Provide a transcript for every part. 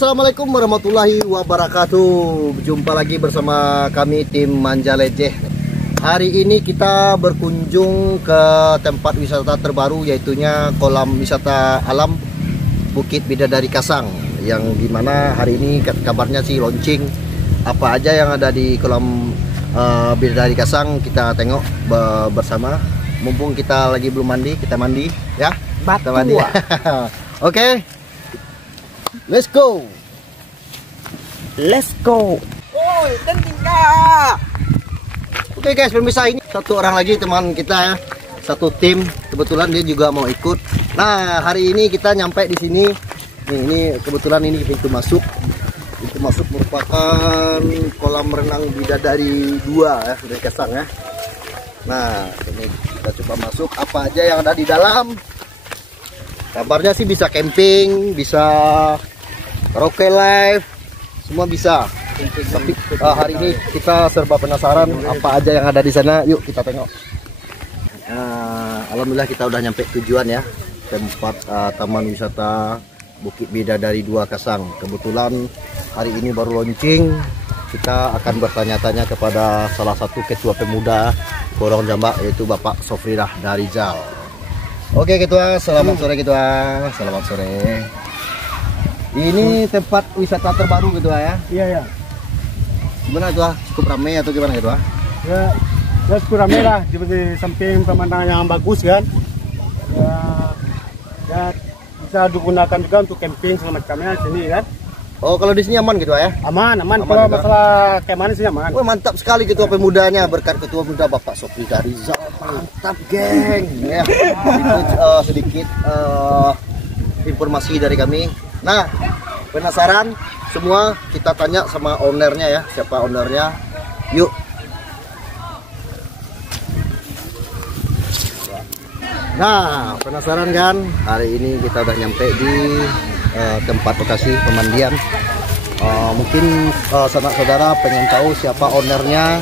Assalamualaikum warahmatullahi wabarakatuh. Berjumpa lagi bersama kami tim Manjalejeh. Hari ini kita berkunjung ke tempat wisata terbaru, yaitunya kolam wisata alam Bukit Bidadari Kasang, yang dimana hari ini kabarnya sih launching. Apa aja yang ada di kolam Bidadari Kasang kita tengok bersama. Mumpung kita lagi belum mandi, kita mandi ya. Kita mandi. Oke. Let's go. Let's go. Oi, dan tinggal. Oke guys, pemirsa, ini satu orang lagi teman kita ya. Satu tim, kebetulan dia juga mau ikut. Nah, hari ini kita nyampe di sini. Nih, ini kebetulan ini pintu masuk. Pintu masuk merupakan kolam renang Bidadari 2 ya, dari Kasang ya. Nah, ini kita coba masuk. Apa aja yang ada di dalam? Kabarnya sih bisa camping, bisa karaoke live, semua bisa. Tapi hari ini kita serba penasaran apa aja yang ada di sana. Yuk kita tengok. Nah, alhamdulillah kita udah nyampe tujuan ya, tempat taman wisata Bukit Bidadari 2 Kasang. Kebetulan hari ini baru launching. Kita akan bertanya-tanya kepada salah satu ketua pemuda Porong Jambak, yaitu Bapak Sofrirah Darizal. Oke Ketua, selamat sore Ketua. Selamat sore. Ini tempat wisata terbaru Ketua ya? Iya ya. Gimana Ketua? Cukup ramai atau gimana Ketua? Ya, cukup ramai lah. Di samping pemandangan yang bagus kan. Ya, bisa digunakan juga untuk camping semacamnya sini kan. Oh, kalau di sini aman Ketua ya? Aman. Kalau masalah kemana sih aman. Wah, mantap sekali Ketua pemudanya, berkat Ketua Muda Bapak Sofrirah Darizal. Mantap geng ya. Itu sedikit informasi dari kami. Nah, penasaran semua, kita tanya sama ownernya ya, siapa ownernya. Yuk. Nah, penasaran kan? Hari ini kita udah nyampe di tempat lokasi pemandian. Mungkin saudara-saudara pengen tahu siapa ownernya,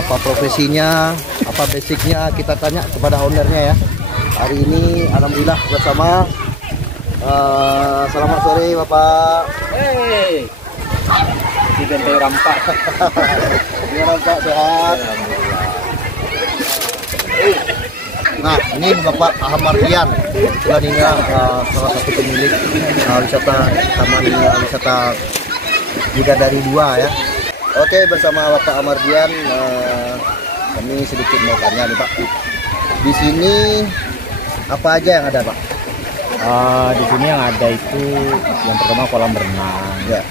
apa profesinya, apa basicnya, kita tanya kepada ownernya ya. Hari ini alhamdulillah bersama. Selamat sore Bapak. Hey, Presiden Rampak. Gimana Pak, sehat? Nah, ini Bapak Ahmardian. Kebetulan ini salah satu pemilik wisata taman wisata Bidadari 2 ya. Oke, bersama Bapak Ahmardian kami sedikit mau tanya nih Pak. Di sini apa aja yang ada Pak? Di sini yang ada itu yang pertama kolam renang, Ya.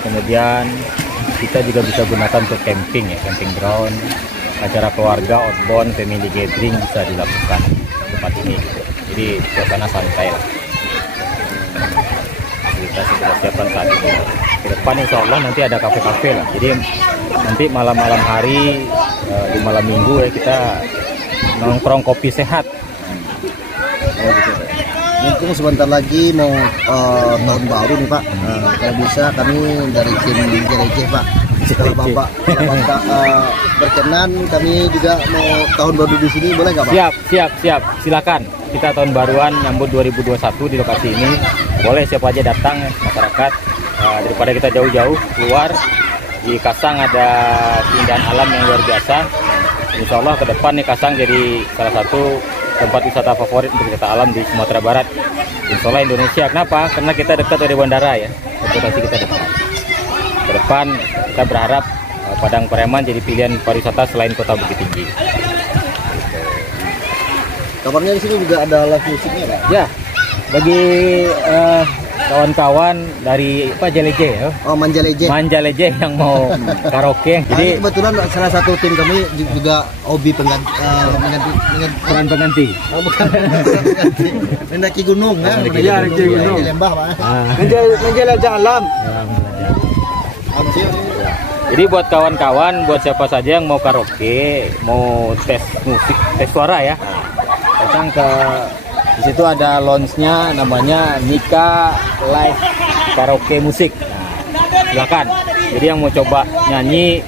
kemudian kita juga bisa gunakan untuk camping ya, camping ground, acara keluarga, outbound, family gathering bisa dilakukan di tempat ini. Jadi suasana santai lah. Kita sudah siapkan saat ini. Ke depan insya Allah nanti ada kafe-kafe lah. Jadi nanti malam-malam hari di malam minggu ya kita nongkrong kopi sehat. Oh, gitu. Mungkin sebentar lagi mau tahun baru nih Pak. Kalau bisa kami dari tim Manjalejeh Pak. Kalau Bapak berkenan, kami juga mau tahun baru di sini, boleh nggak Pak? Siap. Silakan. Kita tahun baruan nyambut 2021 di lokasi ini. Boleh siapa aja datang masyarakat. Daripada kita jauh-jauh keluar, di Kasang ada keindahan alam yang luar biasa. Insya Allah ke depan nih Kasang jadi salah satu tempat wisata favorit untuk wisata alam di Sumatera Barat, insya Allah Indonesia. Kenapa? Karena kita dekat dari bandara ya, reputasi kita dekat. Ke depan kita berharap Padang Pariaman jadi pilihan pariwisata selain Kota Bukit Tinggi. Kabarnya di sini juga ada live musiknya Pak? Ya, bagi kawan-kawan dari Manjalejeh ya. Oh, Manjalejeh yang mau karaoke. Jadi kebetulan salah satu tim kami juga hobi pengganti. Oh, bukan pengganti. Mendaki gunung ya. Mendaki gunung. Di lembah Pak. Menjelajah alam. Jadi buat kawan-kawan, buat siapa saja yang mau karaoke, mau tes musik, tes suara ya, datang ke di situ ada lounge-nya namanya Nika Live Karaoke Musik. Nah, silakan. Jadi yang mau coba nyanyi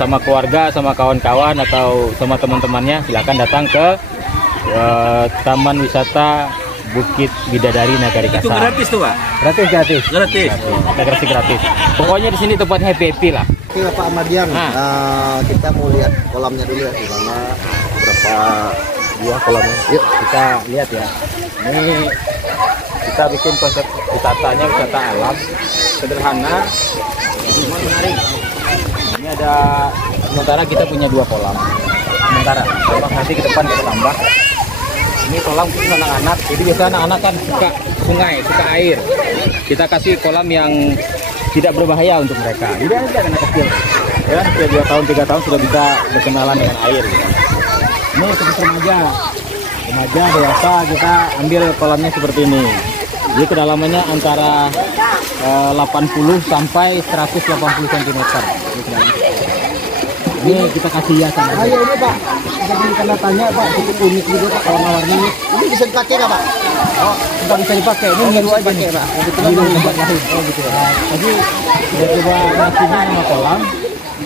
sama keluarga, sama kawan-kawan atau sama teman-temannya, silakan datang ke Taman Wisata Bukit Bidadari Nagari Kasang. Itu gratis tuh, Pak? Gratis. Gratis. Gratis. Pokoknya di sini tempatnya happy lah. Oke Pak Ahmadian, kita mau lihat kolamnya dulu ya, gimana berapa buah kolamnya. Yuk Kita lihat ya. Ini kita bikin konsep wisatanya wisata alam sederhana, cuman menarik. Ini ada sementara kita punya 2 kolam. Sementara nanti ke depan kita tambah. Ini kolam khusus anak-anak. Jadi biasa anak-anak kan suka sungai, suka air. Kita kasih kolam yang tidak berbahaya untuk mereka. Jadi anak kecil, ya, 2 tahun, 3 tahun sudah bisa berkenalan dengan air. Ini untuk remaja dewasa kita ambil kolamnya seperti ini. Jadi kedalamannya antara 80 sampai 180 cm. Ini kita kasih hiasan. Ayo ini Pak, Jadi karena tanya Pak, cukup unik juga Pak kalau warnanya. ini bisa dipakai nggak Pak? Oh, tidak bisa dipakai. Ini nggak bisa dipakai Pak. Kebetulan di tempat lain. Oh gitu ya. Jadi udah coba nasinya sama kolam.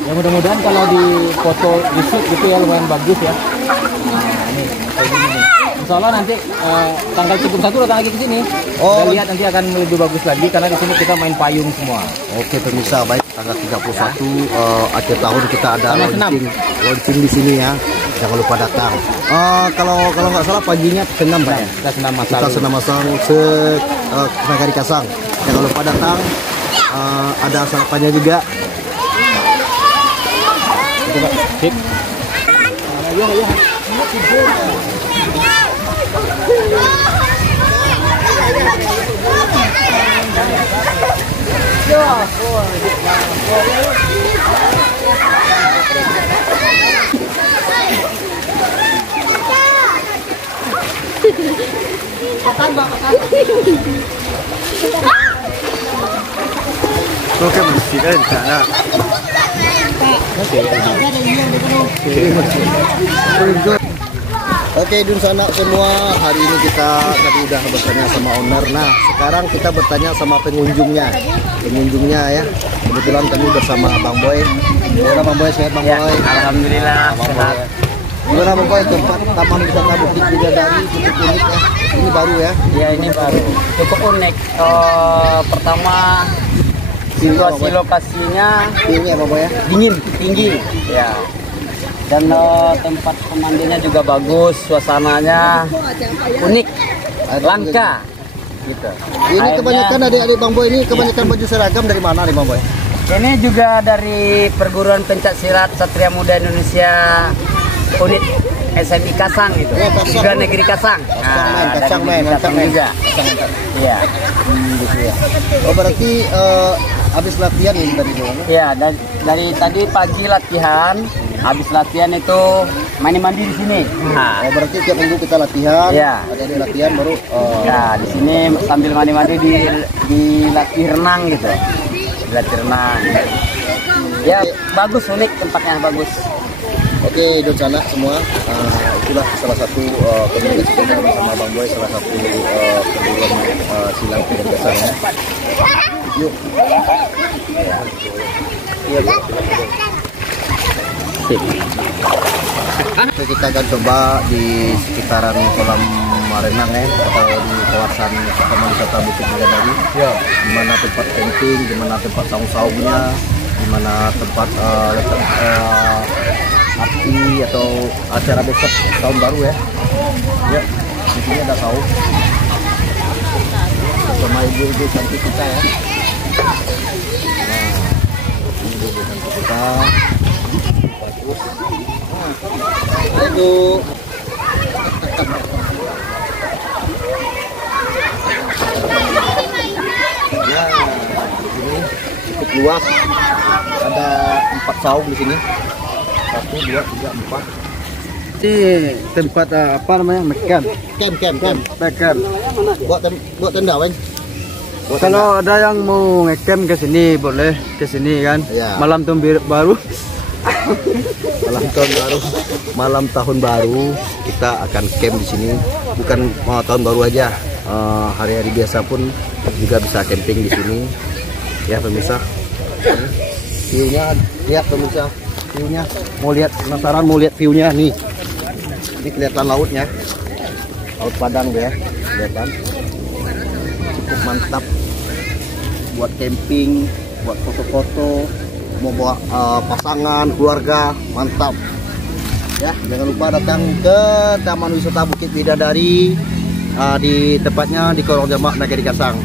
Ya mudah-mudahan kalau di foto di shoot gitu ya lumayan bagus ya. Nah ini kayak gini nih. Insya Allah nanti tanggal 31 datang lagi ke sini. Oh. Kita lihat nanti akan lebih bagus lagi karena di sini kita main payung semua. Oke pemirsa, baik tanggal 31 akhir tahun kita ada Sama senam. launching di sini ya. Jangan lupa datang. Kalau nggak salah paginya senam Pak ya. Kita senam masal. Kita senam masang Nagari Kasang. Jangan lupa datang. Ada sarapannya juga. Itu Pak. Sip. Oke, masih kan di sana. Oke Dunsana semua, hari ini kita tadi udah bertanya sama owner. Nah sekarang kita bertanya sama pengunjungnya ya. Kebetulan kami bersama Bang Boy. Gimana Bang Boy, sehat Bang Boy? Alhamdulillah. Bang Boy. Gimana Bang Boy, tempat Taman Wisata Bukit Bidadari cukup unik ya. Ini baru ya. Ya ini baru. Cukup unik. Pertama situasi lokasinya Ini ya Bang Boy ya. dingin, tinggi. Ya. Dan tempat pemandinya juga bagus, suasananya unik, langka, gitu. Ini Airnya- kebanyakan adik-adik Bang Boy ini kebanyakan baju seragam dari mana nih Bang Boy? Ini juga dari perguruan pencak silat Satria Muda Indonesia unit SMI Kasang itu, Oh, Kasang. juga negeri Kasang. Kasang, dari mantap, Kasang men. juga. Iya, Gitu ya. Oh berarti habis latihan ini tadi Bang? iya. Dari tadi pagi latihan, habis latihan itu mandi di sini. Nah, Oh berarti tiap minggu kita latihan. Iya. Ada di latihan baru. nah di sini sambil mandi dilatih renang gitu, dilatih renang. Ya bagus, unik tempatnya, bagus. Oke, Dunsana semua, itulah salah satu komunikasi kita bersama Bang Boy, salah satu perguruan silang dan dasar ya. Yuk. Oke, kita akan coba di sekitaran kolam renang ya, atau di kawasan Taman Wisata Bukit Bidadari. Ya. Di mana tempat camping, di mana tempat saung-saungnya, di mana tempat api atau acara besok tahun baru ya. Ya, di sini ada saung. Sama ibu-ibu cantik kita ya. Nah, ini ibu cantik kita. Bagus. Nah, ayo. Ya, di sini cukup luas. Ada 4 saung di sini. 1, 2, 3, 4. Ini tempat apa namanya? Camp. Camp. Buat tenda, Wen. Kalau ada yang mau ngecamp ke sini boleh ke sini kan. Iya. Malam tahun baru. Malam tahun baru kita akan camp di sini. Bukan tahun baru aja. Hari-hari biasa pun juga bisa camping di sini. Ya pemirsa. View-nya lihat pemirsa. View-nya mau lihat, penasaran mau lihat view-nya nih. Ini kelihatan lautnya. Laut Padang ya. ya kan. Cukup mantap buat camping, buat foto-foto, mau bawa pasangan, keluarga, mantap. Ya, jangan lupa datang ke Taman Wisata Bukit Bidadari di tepatnya di Korong Jambak Nagari Kasang.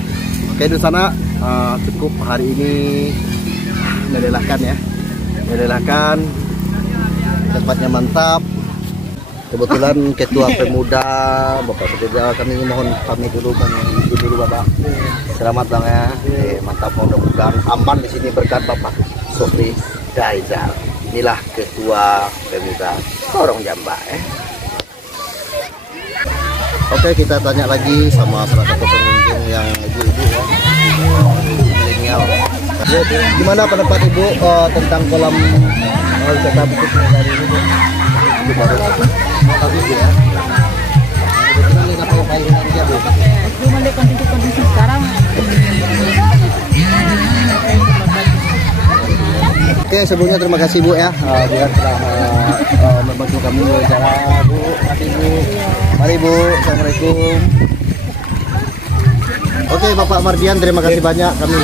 Oke, di sana cukup hari ini melelahkan ya. Melelahkan, tempatnya mantap. Kebetulan Ketua Pemuda Bapak Setia, kami mohon pamit dulu, Bapak. Selamat Bang ya. Mantap, mudah-mudahan aman di sini berkat Bapak Sofri Daizal. Inilah Ketua Pemuda Korong Jambak ya. Oke, kita tanya lagi sama salah satu pengunjung yang ibu-ibu ya, milenial. Jadi, gimana pendapat Ibu tentang kolam wisata Bukit Bidadari ini, Bu? Itu baru bagus ya. Kebetulan ini ngapain aja, Bu? Cuma lihat kondisi sekarang. Oke, sebelumnya terima kasih Bu ya, dengan telah membantu kami wawancara Bu. Mari Bu. Mari Bu. Assalamualaikum. Oke, Bapak Mardian, terima kasih banyak. Kami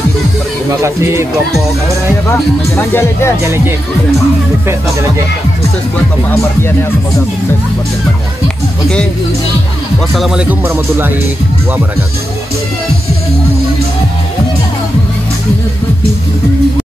Terima kasih kelompok apa namanya Pak? Manjaleje. Sukses Manjaleje. Sukses buat Bapak Mardian ya, semoga sukses buat kedepannya. Oke, wassalamualaikum warahmatullahi wabarakatuh.